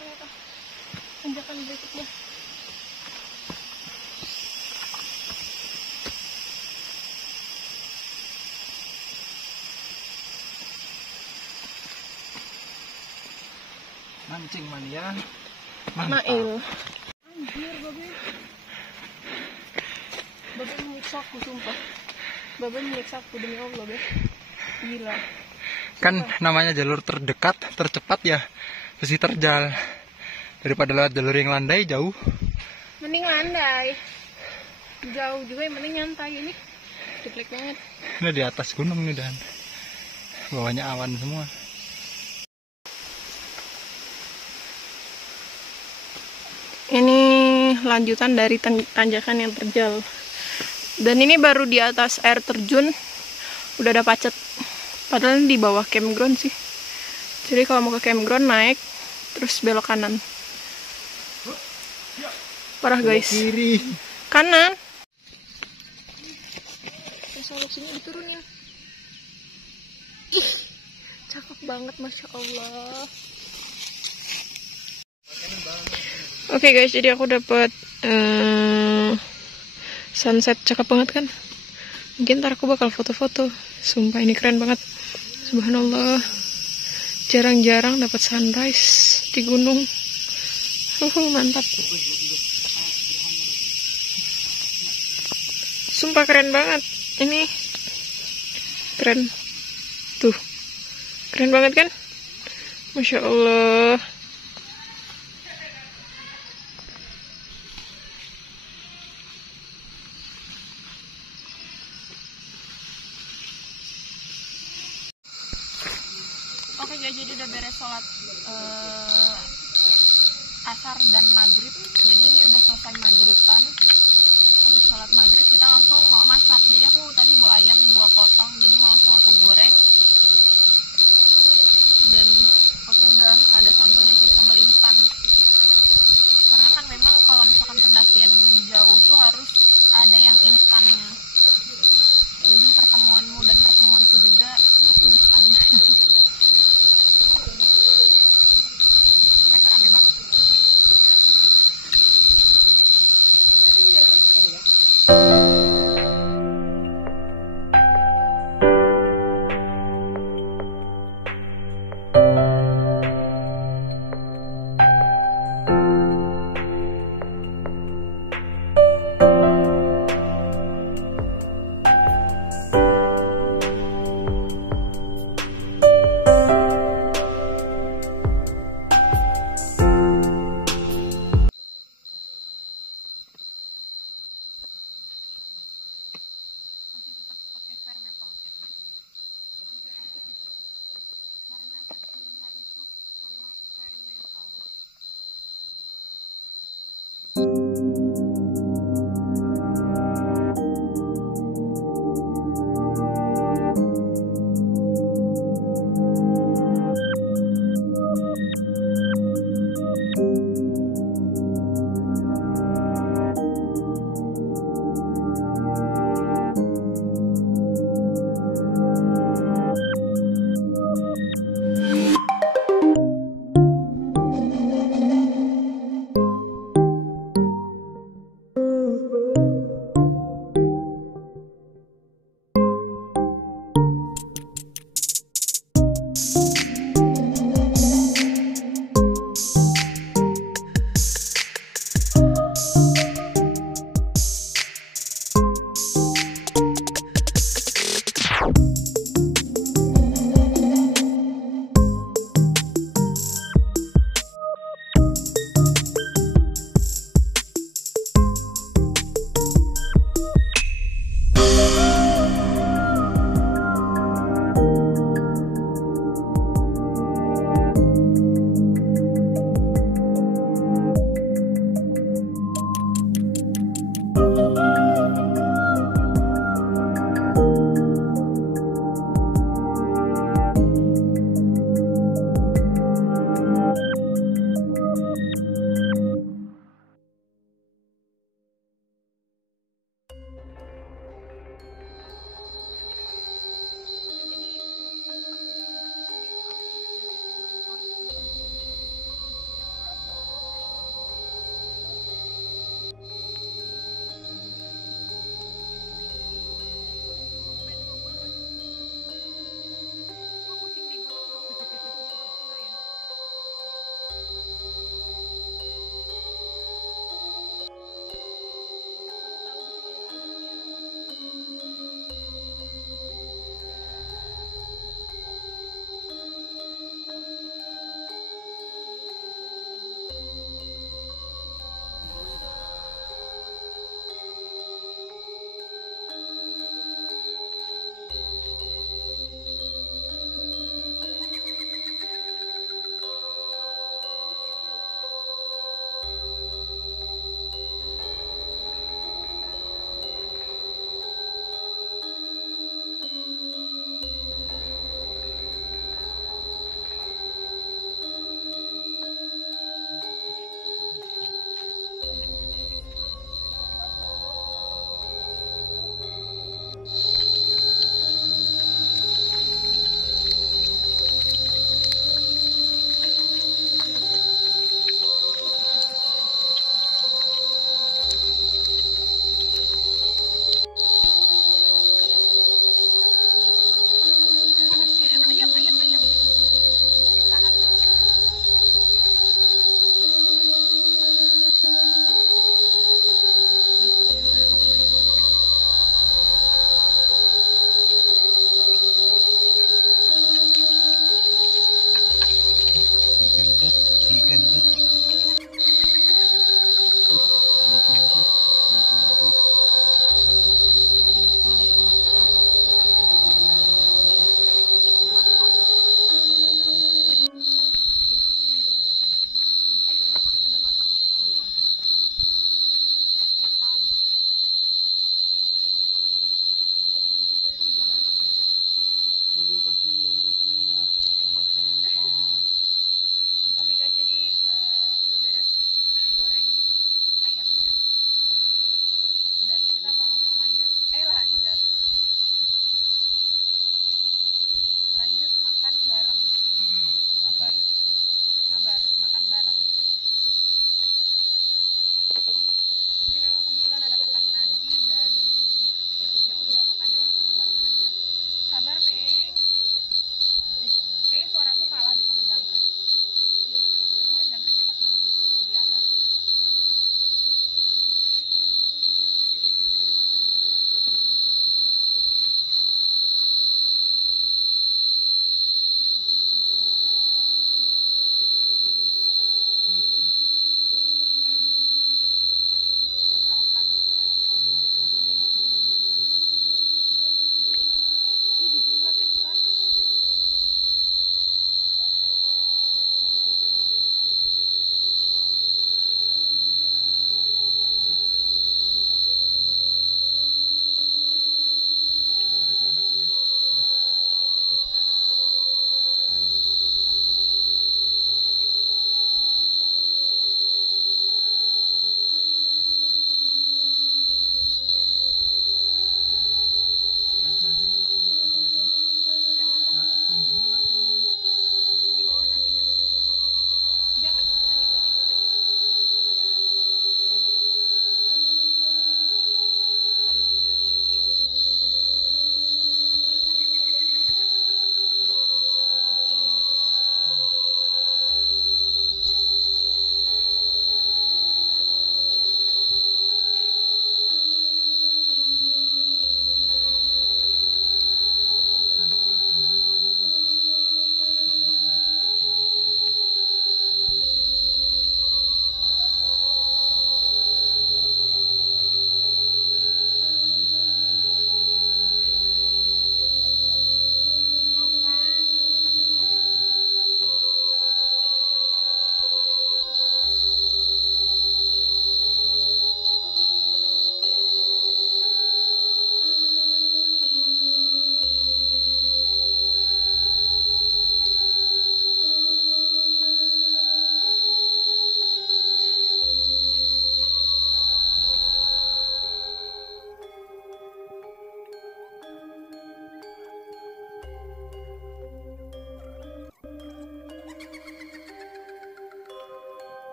ternyata tanjakan berikutnya. Mancing mania. Mantap. Mail. Anjir, Babe. Babe menyiksa aku, sumpah. Babe menyiksa aku, demi Allah, Babe. Gila. Kan namanya jalur terdekat, tercepat ya. Pasti terjal. Daripada lewat jalur yang landai jauh. Mending landai. Jauh juga yang penting nyantai ini. Jelek banget. Ini di atas gunung nih dan bawahnya awan semua. Ini lanjutan dari tanjakan yang terjal. Dan ini baru di atas air terjun. Udah ada pacet. Padahal ini di bawah campground sih. Jadi kalau mau ke campground naik, terus belok kanan. Parah guys. Kiri. Kanan. Soal sini diturunin. Ih, cakep banget, masya Allah. Oke guys, jadi aku dapat sunset, cakep banget kan? Mungkin ntar aku bakal foto-foto. Sumpah ini keren banget. Subhanallah. Jarang-jarang dapat sunrise di gunung. Mantap. Sumpah keren banget. Ini keren. Tuh. Keren banget kan? Masya Allah. Oke guys, jadi udah beres sholat asar dan maghrib. Jadi ini udah selesai maghriban. Habis sholat maghrib kita langsung mau masak. Jadi aku tadi bawa ayam 2 potong, jadi mau langsung aku goreng. Dan aku udah ada sambalnya sih, sambal instan. Karena kan memang kalau misalkan pendakian jauh tuh harus ada yang instannya. Jadi pertemuanmu dan pertemuanku juga instan. Mereka rame banget.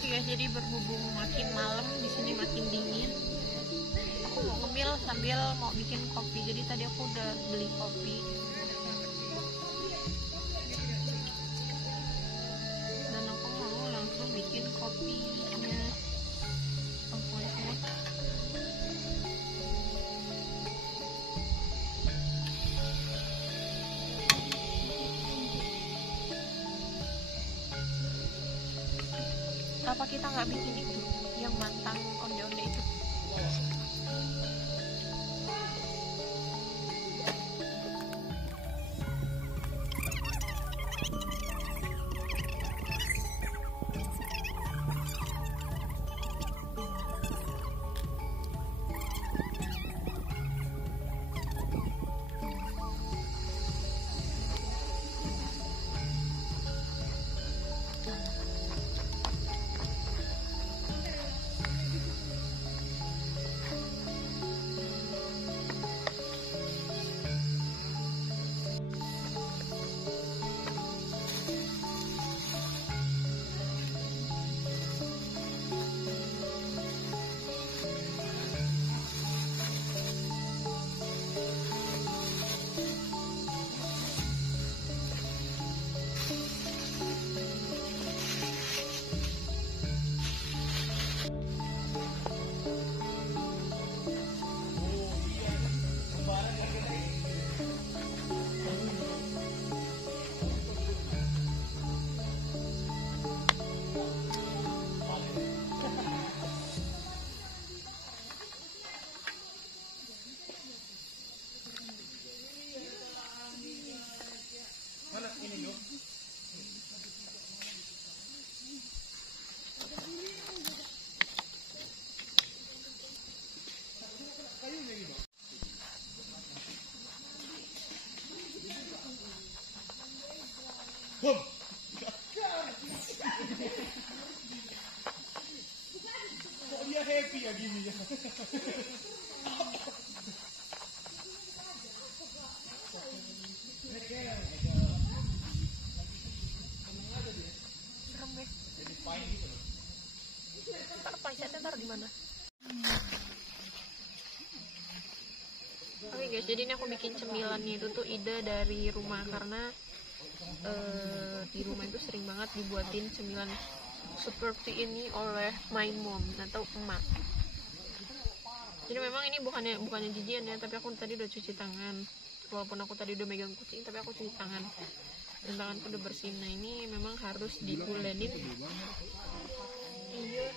Oke guys, jadi berhubung makin malam di sini makin dingin, aku mau ngemil sambil mau bikin kopi. Jadi tadi aku udah beli kopi dan aku mau langsung bikin kopinya. Apa kita nggak bikin itu yang mantang onde-onde itu? Kok dia happy ya gini ya? Serem guys. Jadi fine gitu loh. Ntar pancetnya taruh di mana? Oke guys, jadi ini aku bikin cemilannya itu tuh ide dari rumah karena di rumah itu sering banget dibuatin cemilan seperti ini oleh my mom atau emak. Jadi memang ini bukannya jijian ya, tapi aku tadi udah cuci tangan. Walaupun aku tadi udah megang kucing, tapi aku cuci tangan dan tanganku udah bersih. Nah ini memang harus diulenin. Iya,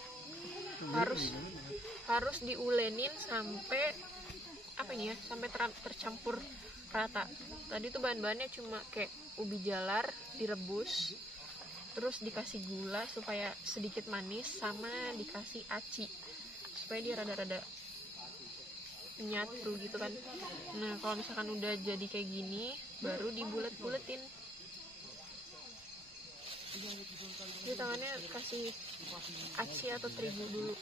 harus diulenin sampai apa ini ya, sampai tercampur rata. Tadi tuh bahan-bahannya cuma kayak ubi jalar direbus, terus dikasih gula supaya sedikit manis, sama dikasih aci supaya dia rada-rada nyatu gitu kan. Nah kalau misalkan udah jadi kayak gini, baru dibulet-buletin. Jadi tangannya kasih aci atau terigu dulu,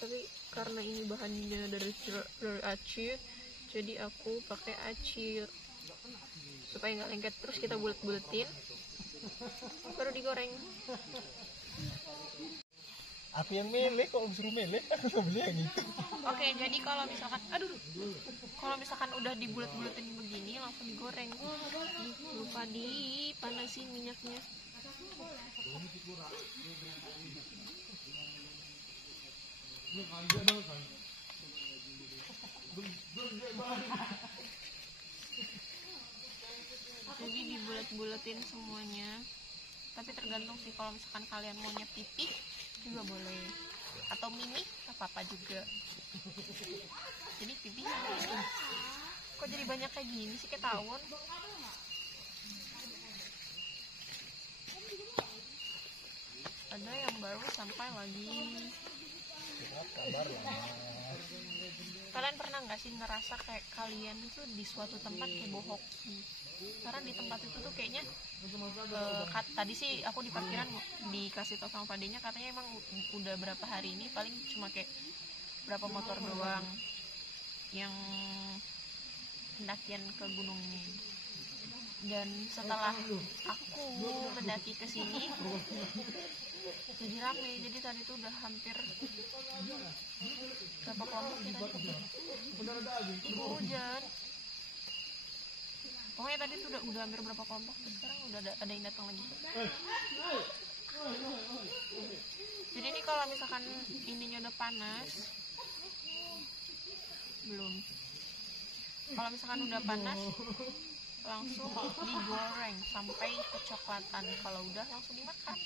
tapi karena ini bahannya dari aci, jadi aku pakai aci supaya nggak lengket. Terus kita bulet-buletin, baru digoreng. Aku yang melek, kok disuruh melek? Aku beli yang itu. Oke, jadi kalau misalkan udah dibulet-buletin begini, langsung digoreng. Lupa dipanasin minyaknya. Jadi dibulet-buletin semuanya, tapi tergantung sih, kalau misalkan kalian maunya pipih juga boleh, atau mini apa-apa juga. Jadi pipih gitu. Kok jadi banyak kayak gini sih, kayak tawon. Ada yang baru sampai lagi. Kalian pernah nggak sih ngerasa kayak kalian itu di suatu tempat kayak bohong? Karena di tempat itu tuh kayaknya tadi sih aku di parkiran dikasih tau sama padenya, katanya emang udah berapa hari ini paling cuma kayak berapa motor doang yang pendakian ke gunung ini. Dan setelah aku mendaki ke sini, jadi rame. Jadi tadi tuh udah hampir berapa kelompok kita hujan. Pokoknya tadi tuh udah hampir berapa kelompok, sekarang udah ada yang datang lagi. Jadi ini kalau misalkan ininya udah panas, belum. Kalau misalkan udah panas, langsung digoreng sampai kecoklatan. Kalau udah langsung dimakan.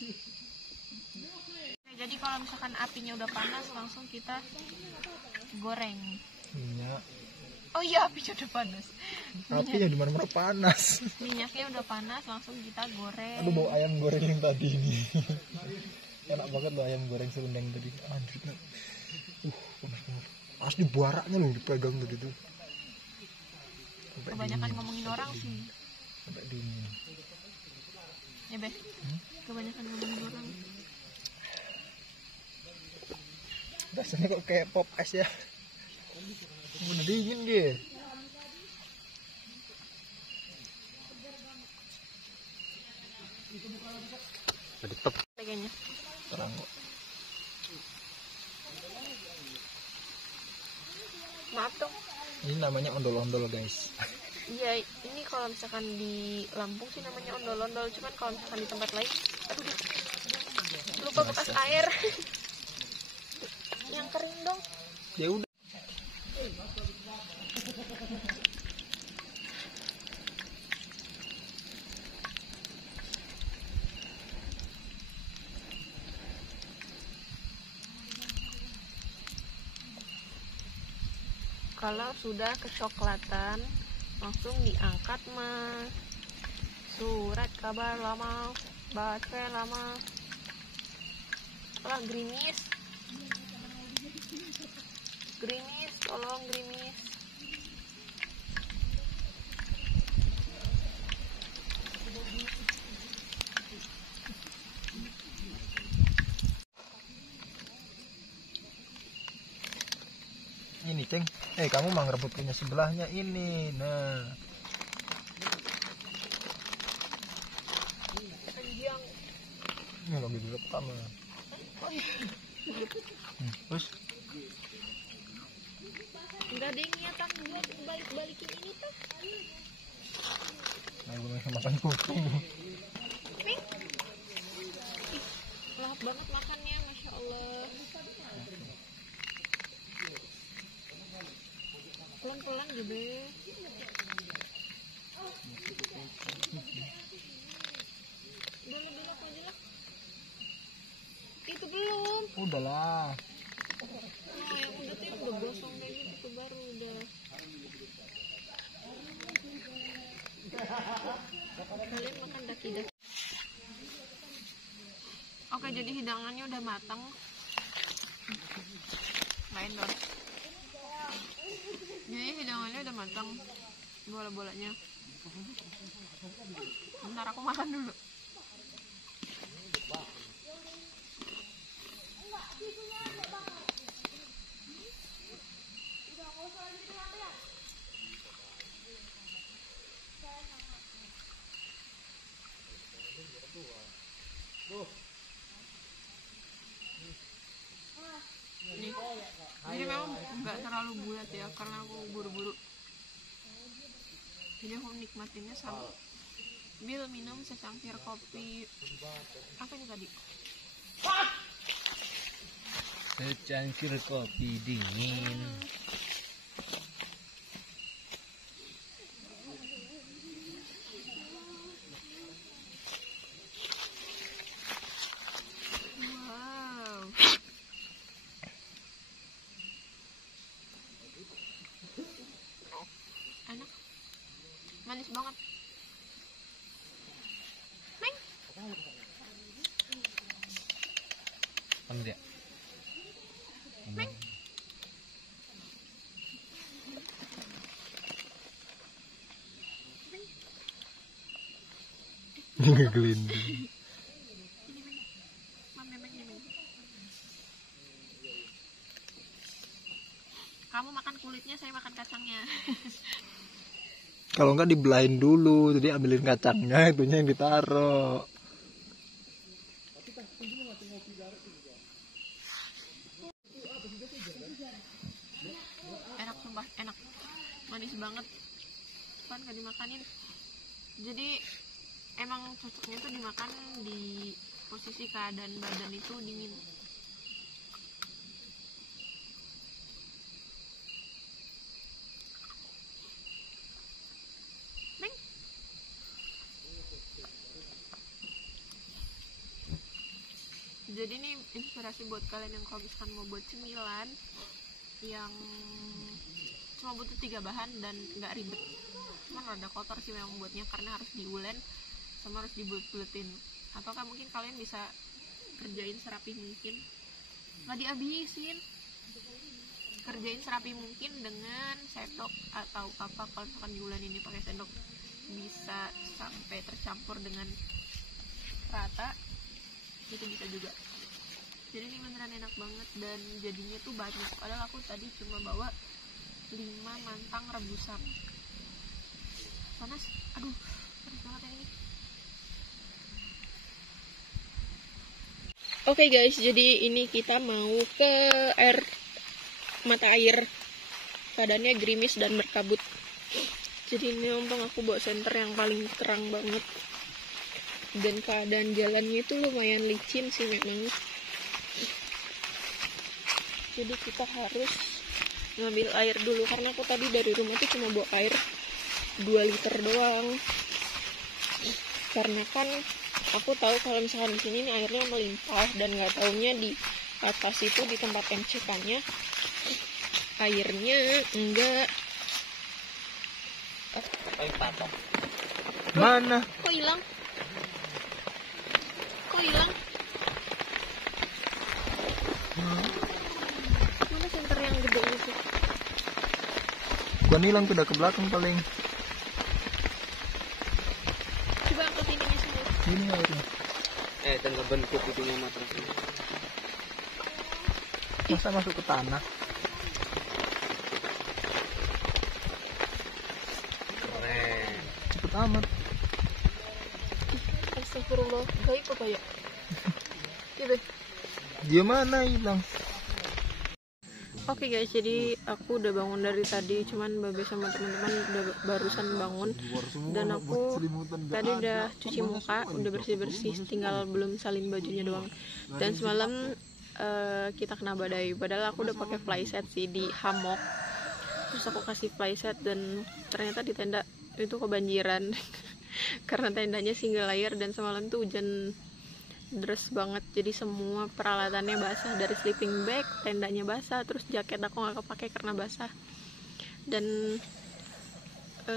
Nah, jadi kalau misalkan apinya udah panas, langsung kita goreng. Minyak. Oh iya, apinya udah panas. Apinya di mana-mana panas. Minyaknya udah panas, langsung kita goreng. Aduh, bau ayam goreng yang tadi ini. Enak banget loh ayam goreng serundeng tadi. Anjir. Panas banget. Asli buaraknya loh dipegang tadi tuh. Kebanyakan ngomongin orang sih. Sampai dingin. Ya, Beh. Kebanyakan ngomongin orang. Rasanya kok kayak pop es ya. Udah dingin dia. Jadi top. Kayaknya. Terang kok. Maaf dong. Ini namanya ondol-ondol guys. Iya, ini kalau misalkan di Lampung sih namanya ondol-ondol. Cuman kalau misalkan di tempat lain, aduh, lupa bekas air. Yang kering dong. Ya udah. Kalau sudah kecoklatan, langsung diangkat mah. Surat kabar lama, baca lama. Alah, gerimis. Gerimis, tolong gerimis. Ini ceng, kamu mah ngerebut punya sebelahnya ini. Nah, ini lagi direkam ya. Terus Enggak ada yang niatan buat balik-balikin ini tuh. nah, gue masih makan kuping. Nih, lahap banget makannya, Masya Allah. Pelan-pelan gede. Dulu aku aja lah. Itu belum. Udahlah. Nah, yang udah tuh yang udah gosong kayak gitu tuh baru udah. Kalian makan daki-daki. Oke, jadi hidangannya udah matang. Main dong. Jadi hidangannya udah matang, bola-bolanya. Bentar aku makan dulu. Nih. Jadi memang nggak terlalu bulat ya, karena aku buru-buru. Jadi aku nikmatinnya sambil minum secangkir kopi. Apa ini tadi? Secangkir kopi dingin. Wow. Enak. Manis banget. Neng. Kan dia. Neng. Ngegelinding. Kamu makan kulitnya, saya makan kacangnya. Kalau nggak dibelain dulu, jadi ambilin kacangnya, itunya yang ditaruh. banget kan gak dimakanin. Jadi emang cocoknya tuh dimakan di posisi keadaan badan itu dingin. Neng. Jadi ini inspirasi buat kalian yang kalau misalkan mau buat cemilan yang cuma butuh 3 bahan dan nggak ribet, cuman rada kotor sih memang buatnya karena harus diulen sama harus dibulet-buletin. Atau kan mungkin kalian bisa kerjain serapi mungkin, nggak dihabisin, kerjain serapi mungkin dengan sendok atau apa. Kalau misalkan diulen ini pakai sendok bisa sampai tercampur dengan rata, itu bisa juga. Jadi ini beneran enak banget dan jadinya tuh banyak, padahal aku tadi cuma bawa 5 mantang rebusan. Panas, aduh panas banget ini. Oke guys, jadi ini kita mau ke mata air, keadaannya gerimis dan berkabut. Jadi ini untung aku bawa senter yang paling terang banget, dan keadaan jalannya itu lumayan licin sih memang. Jadi kita harus ngambil air dulu karena aku tadi dari rumah tuh cuma bawa air 2 liter doang. Karena kan aku tahu kalau misalkan di sini nih airnya melimpah, dan nggak taunya di atas itu di tempat MCK-nya airnya enggak. Mana? Kok hilang? Kok hilang? Mana senter yang gede itu? Gua nilang tuh udah ke belakang paling. Coba angkat ini semua. Ini airnya. Tengah bentuk itunya matrasnya. Masa masuk ke tanah? Keren. Cepet amat. Astagfirullah, gaib apa ya? Gitu. Dia mana hilang? Oke guys, jadi aku udah bangun dari tadi, cuman Babe sama teman-teman udah barusan bangun, dan aku tadi udah cuci muka, udah bersih-bersih, tinggal belum salin bajunya doang. Dan semalam kita kena badai, padahal aku udah pakai flyset sih di hammock, terus aku kasih flyset dan ternyata di tenda itu kebanjiran karena tendanya single layer dan semalam tuh hujan deras banget, jadi semua peralatannya basah, dari sleeping bag, tendanya basah, terus jaket aku nggak kepake karena basah. Dan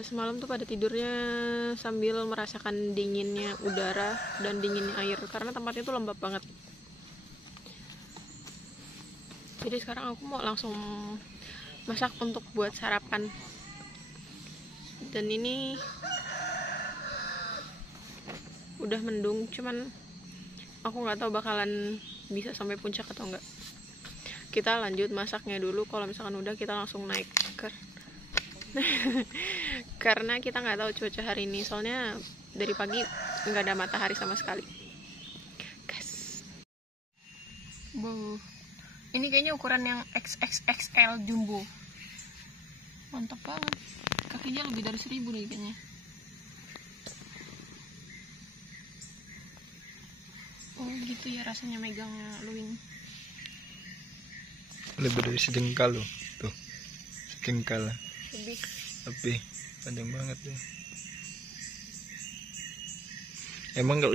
semalam tuh pada tidurnya sambil merasakan dinginnya udara dan dinginnya air karena tempatnya tuh lembab banget. Jadi sekarang aku mau langsung masak untuk buat sarapan. Dan ini udah mendung, cuman aku nggak tahu bakalan bisa sampai puncak atau enggak. Kita lanjut masaknya dulu, kalau misalkan udah kita langsung naik karena kita nggak tahu cuaca hari ini, soalnya dari pagi nggak ada matahari sama sekali. Guys, wow, ini kayaknya ukuran yang XXXL jumbo, mantap banget. Kakinya lebih dari 1000 nih kayaknya. Oh gitu ya rasanya megangnya luwing. Lebih dari sejengkal loh. Tuh. Sejengkal. Lebih panjang banget ya. Emang kalau